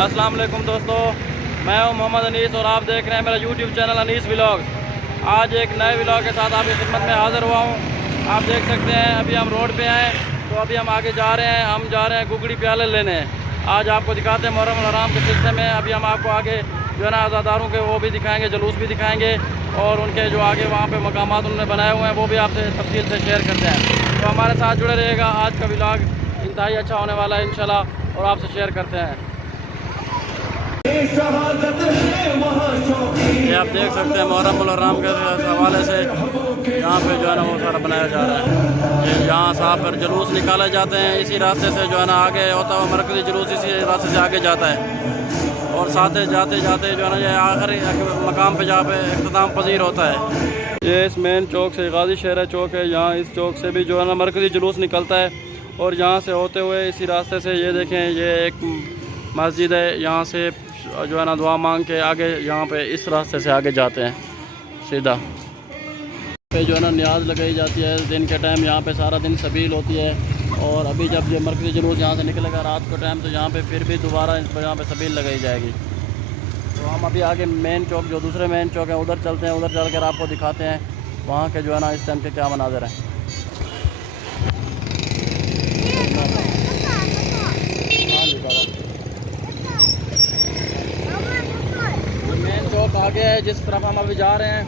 अस्सलाम वालेकुम दोस्तों, मैं हूं मोहम्मद अनीस और आप देख रहे हैं मेरा यूट्यूब चैनल अनीस व्लॉग्स। आज एक नए व्लॉग के साथ आपकी खिदमत में हाज़िर हुआ हूं। आप देख सकते हैं अभी हम रोड पे हैं, तो अभी हम आगे जा रहे हैं। हम जा रहे हैं गुगड़ी प्याले लेने। आज आपको दिखाते हैं मुहर्रम हराम के सिलसिले में। अभी हम आपको आगे जो है ना आज़ादारों के वो भी दिखाएँगे, जुलूस भी दिखाएँगे और उनके जो आगे वहाँ पर मकामात उन्होंने बनाए हुए हैं वो भी आपसे तफसील से शेयर करते हैं। तो हमारे साथ जुड़े रहिएगा। आज का व्लॉग इंतहाई अच्छा होने वाला है इंशाल्लाह और आपसे शेयर करते हैं। ये आप देख सकते हैं मुहर्रम हराम के हवाले से यहाँ पे जो है ना वो सारा बनाया जा रहा है। ये यहाँ साहब पर जुलूस निकाले जाते हैं, इसी रास्ते से जो है ना आगे होता है मरकज़ी जुलूस इसी रास्ते से आगे जाता है और साथ जाते जाते जो है ना ये आखिरी मकाम पे जहाँ पे इख्तिताम पजीर होता है। ये इस मेन चौक से गाजी शहर चौक है, यहाँ इस चौक से भी जो है ना मरकज़ी जुलूस निकलता है और यहाँ से होते हुए इसी रास्ते से ये देखें ये एक मस्जिद है, यहाँ से जो है ना दुआ मांग के आगे यहाँ पे इस रास्ते से आगे जाते हैं सीधा। पे जो है ना न्याज लगाई जाती है दिन के टाइम, यहाँ पे सारा दिन सबील होती है और अभी जब ये मरकज़ी जुलूस यहाँ से निकलेगा रात को टाइम तो यहाँ पे फिर भी दोबारा यहाँ पे सबील लगाई जाएगी। तो हम अभी आगे मेन चौक जो दूसरे मेन चौक है उधर चलते हैं, उधर चल कर आपको दिखाते हैं वहाँ के जो है ना इस टाइम के क्या मनाज़र हैं। आगे है जिस तरफ हम अभी जा रहे हैं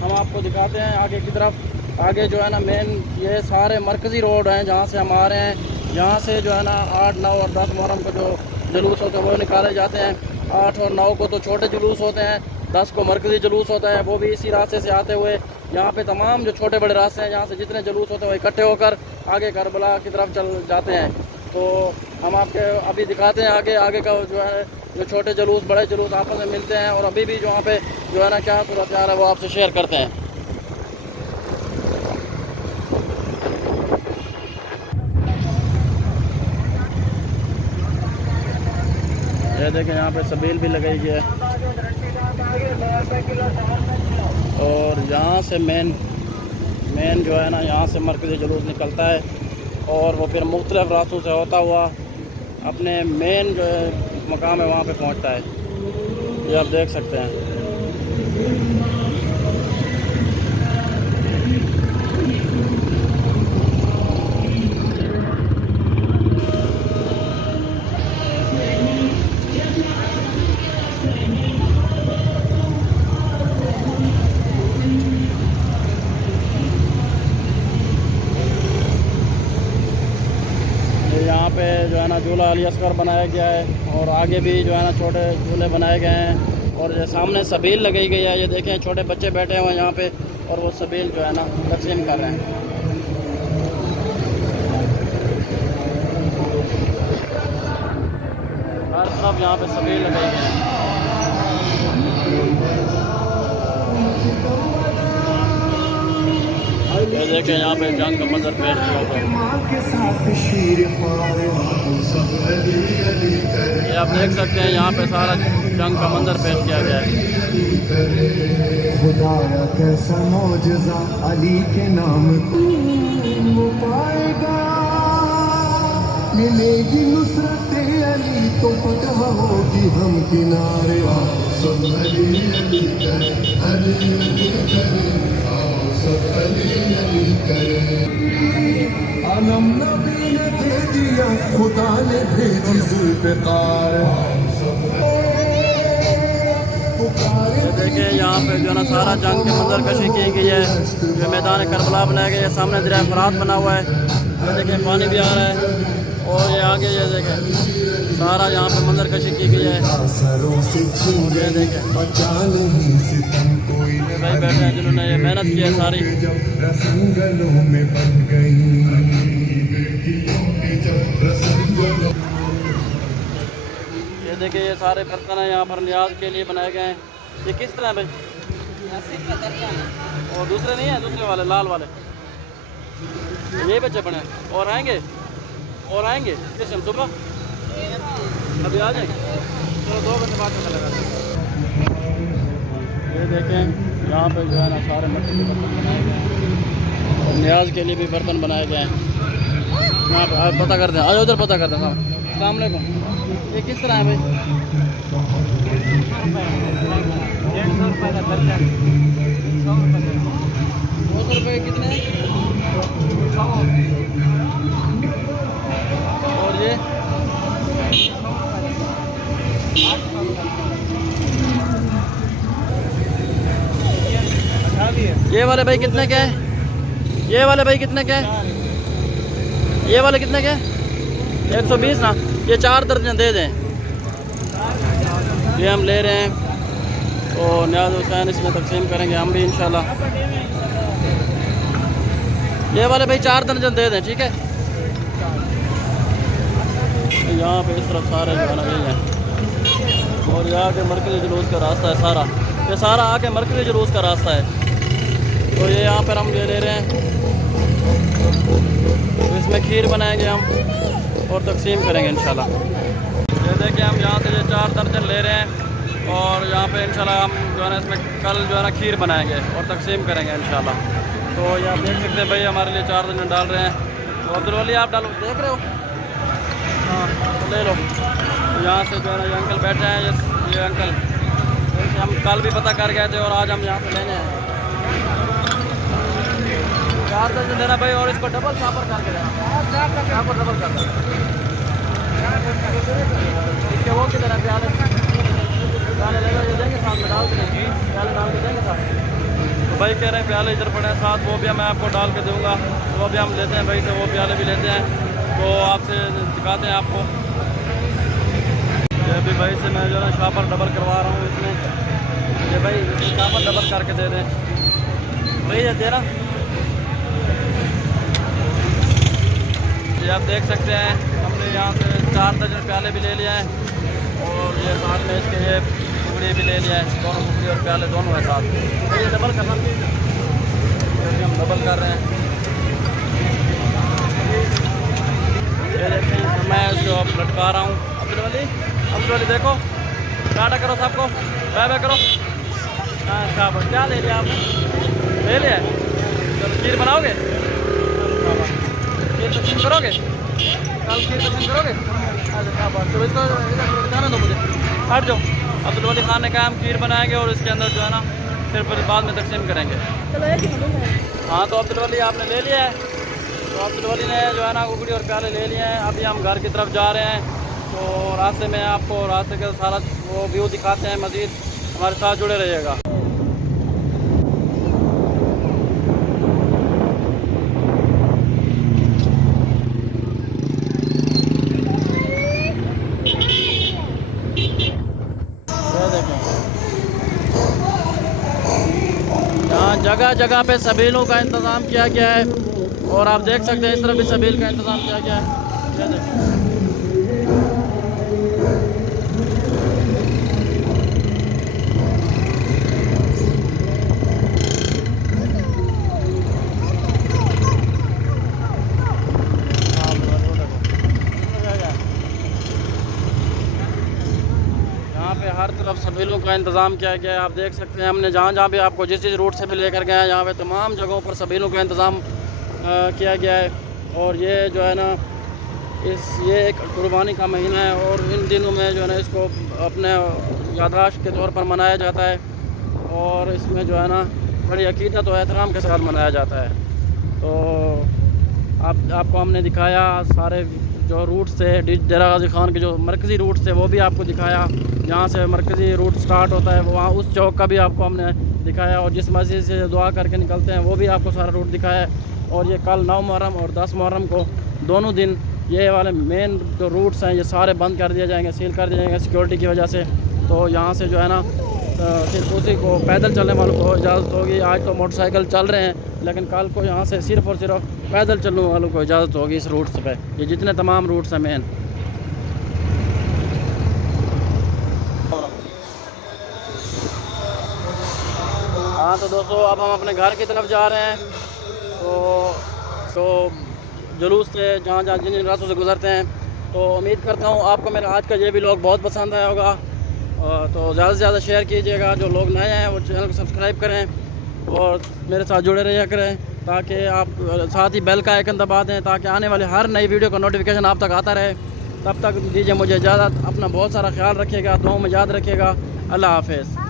हम आपको दिखाते हैं आगे की तरफ। आगे जो है ना मेन ये सारे मरकज़ी रोड हैं जहाँ से हम आ रहे हैं। यहाँ से जो है ना 8, 9 और 10 मुहर्रम को जो जुलूस होते हैं वो निकाले जाते हैं। 8 और 9 को तो छोटे जुलूस होते हैं, 10 को मरकज़ी जुलूस होता है, वो भी इसी रास्ते से आते हुए यहाँ पे तमाम जो छोटे बड़े रास्ते हैं यहाँ से जितने जुलूस होते हैं वो इकट्ठे होकर आगे करबला की तरफ चल जाते हैं। तो हम आपके अभी दिखाते हैं आगे का जो है जो छोटे जुलूस बड़े जुलूस आपस में मिलते हैं और अभी भी जो वहाँ पे जो है ना क्या सूरत हाल है वो आपसे शेयर करते हैं। ये देखें यहाँ पे सबील भी लगाई गई है और यहाँ से मेन जो है ना यहाँ से मरकज़ी जुलूस निकलता है और वो फिर मुख्तलिफ रास्तों से होता हुआ अपने मेन जो मकाम है वहाँ पे पहुँचता है। ये आप देख सकते हैं। यहाँ पे जो है ना झूला अली असगर बनाया गया है और आगे भी जो है ना छोटे झूले बनाए गए हैं और ये सामने सबील लगाई गई है। ये देखें छोटे बच्चे बैठे हुए हैं यहाँ पे और वो सबील जो है ना तकसीम कर रहे हैं। हर तरफ यहाँ पे सबील लगाई गई है। ये देखें यहाँ पे जंग का मंजर पेश किया था। ये आप देख सकते हैं यहाँ पे सारा जंग का मंजर पेश किया गया है। खुदाया कैसा मौजज़ा अली के नाम को पाएगा, मिलेगी नुसरत अली तो फतह होगी हम किनारे। सब अली अली करे, अली अली करे, अनम नबी ने भेजिया खुदा ने भेजी जुल्फ़िकार। ये देखिए यहाँ पे जो है ना सारा जंग के मंजर कशी की गई है। जो मैदान करबला बनाया गया है, सामने दरिया फरात बना हुआ है। ये देखिए पानी भी आ रहा है और ये आगे ये देखें सारा यहाँ पे मंजर कशी की गई है। ये देखें भाई बैठे हैं जिन्होंने ये मेहनत की है सारी। ये देखिए ये सारे बर्तन हैं यहाँ पर न्याज के लिए बनाए गए हैं। ये किस तरह भाई और दूसरे नहीं है, दूसरे वाले लाल वाले ये बच्चे बने और आएंगे किस टाइम सुबह अभी आ जाएंगे। चलो 2 घंटे बाद पता लगा। ये देखें यहाँ पे जो है ना सारे मिट्टी के बर्तन बनाए गए हैं और न्याज के लिए भी बर्तन बनाए गए हैं। यहाँ पे पता करते हैं, आज उधर पता करते हैं। अस्सलाम वालेकुम। ये किस तरह है भाई? 150 रुपये का दर्जन, 100 रुपये का। 200 रुपये कितने हैं? और ये वाले भाई कितने के हैं? ये वाले भाई कितने के हैं? ये वाले कितने के हैं? 120 ना। ये 4 दर्जन दे दें। ये हम ले रहे हैं और न्याज हुसैन इसमें तकसीम करेंगे हम भी इंशाल्लाह। ये वाले भाई 4 दर्जन दे दें, ठीक है। यहाँ पे इस तरफ सारे जो है ना यही हैं और यहाँ के मरकज़ी जुलूस का रास्ता है सारा। ये सारा आके मरकज़ी जुलूस का रास्ता है। तो ये यहाँ पर हम ये ले रहे हैं, तो इसमें खीर बनाएंगे हम और तकसीम करेंगे इंशाल्लाह। ये देखिए हम यहाँ से ये 4 दर्जन ले रहे हैं और यहाँ पे इंशाल्लाह हम जो है ना इसमें कल जो है ना खीर बनाएंगे और तकसीम करेंगे इंशाल्लाह। तो ये आप देख सकते हैं भाई हमारे लिए 4 दर्जन डाल रहे हैं। तो अब्दुल वली आप डालो, देख रहे हो? हाँ तो ले लो। तो यहाँ से जो है ना ये अंकल बैठे हैं, ये अंकल, इनसे हम कल भी पता कर गए थे और आज हम यहाँ से लेने हैं। 4 दर्जन देना भाई और इसको डबल यहाँ पर करके देना, यहाँ पर डबल कर देना। इसके वो किधर है? प्याले लेगा, ये देंगे साथ में डाल के, प्याले डाल के देंगे साथ। तो भाई कह रहे हैं प्याले इधर पड़े हैं साथ, वो भी मैं आपको डाल के दूँगा। तो अभी हम लेते हैं भाई से, वो प्याले भी लेते हैं तो आपसे दिखाते हैं आपको। ये अभी भाई से मैं जो है ना शापर डबल करवा रहा हूँ इसमें। ये भाई शापर डबल करके दे दें भाई, ये दे रहा। ये आप देख सकते हैं हमने यहाँ से 4 दर्जन प्याले भी ले लिया है और ये साथ में इसके ये टुकड़ी भी ले लिया है, दोनों टुकड़ी और प्याले दोनों है साथ। तो ये डबल करना, हम डबल कर रहे हैं। ये देखिए मैं इसको लटका रहा हूँ। अब्दुल वली देखो, टाटा करो सबको, बाय बाय करो। हाँ शाबाश, क्या ले लिया आपने? ले लिया? चलो खीर बनाओगे? खीर तकसीम करोगे? कल खीर तकसीम करोगे? अच्छा शाबाश। तो इसको जाना दो मुझे, हट जाओ। अब्दुल वली खान ने कहा हम खीर बनाएंगे और इसके अंदर जो है ना फिर बाद में तकसीम करेंगे। हाँ तो अब्दुल वली आपने ले लिया है। तो अब्दुल वली ने जो है ना उगड़ी और प्याले ले लिए हैं। अभी हम घर की तरफ जा रहे हैं तो रास्ते में आपको रास्ते का सारा वो व्यू दिखाते हैं मज़ीद, हमारे साथ जुड़े रहिएगा। यहाँ जगह जगह पे सबीलों का इंतज़ाम किया गया है और आप देख सकते हैं इस तरफ भी सबील का इंतज़ाम किया गया है। ये देखिए यहाँ पे हर तरफ सबीलों का इंतज़ाम किया गया है। आप देख सकते हैं हमने जहाँ जहाँ भी आपको जिस रूट से भी लेकर गए हैं यहाँ पे तमाम जगहों पर सबीलों का इंतज़ाम किया गया है। और ये जो है ना ये एक कुर्बानी का महीना है और इन दिनों में जो है ना इसको अपने याददाश्त के तौर पर मनाया जाता है और इसमें जो है ना बड़ी अकीदत और एहतराम के साथ मनाया जाता है। तो आपको हमने दिखाया सारे जो रूट से डेरा गाजी खान के जो मरकज़ी रूट से वो भी आपको दिखाया, जहाँ से मरकज़ी रूट स्टार्ट होता है वहाँ उस चौक का भी आपको हमने दिखाया और जिस मस्जिद से दुआ करके निकलते हैं वो भी आपको सारा रूट दिखाया है। और ये कल 9 मुहर्रम और 10 मुहर्रम को दोनों दिन ये वाले मेन जो रूट्स हैं ये सारे बंद कर दिए जाएंगे, सील कर दिए जाएंगे सिक्योरिटी की वजह से। तो यहाँ से जो है ना सिर्फ उसी को पैदल चलने वालों को इजाज़त होगी। आज तो मोटरसाइकिल चल रहे हैं लेकिन कल को यहाँ से सिर्फ़ और सिर्फ पैदल चलने वालों को इजाज़त होगी इस रूट पे। ये जितने तमाम रूट्स हैं मेन। हाँ तो दोस्तों अब हम अपने घर की तरफ जा रहे हैं। तो जुलूस से जहाँ जहाँ जिन जिन रास्तों से गुजरते हैं तो उम्मीद करता हूँ आपको मेरा आज का ये व्लॉग बहुत पसंद आया होगा। तो ज़्यादा से ज़्यादा शेयर कीजिएगा। जो लोग नए हैं वो चैनल को सब्सक्राइब करें और मेरे साथ जुड़े रहिया करें ताकि आप साथ ही बेल का आइकन दबा दें ताकि आने वाले हर नई वीडियो का नोटिफिकेशन आप तक आता रहे। तब तक दीजिए मुझे इजाज़त। अपना बहुत सारा ख्याल रखिएगा, दुआओं में याद रखिएगा। अल्लाह हाफ़िज़।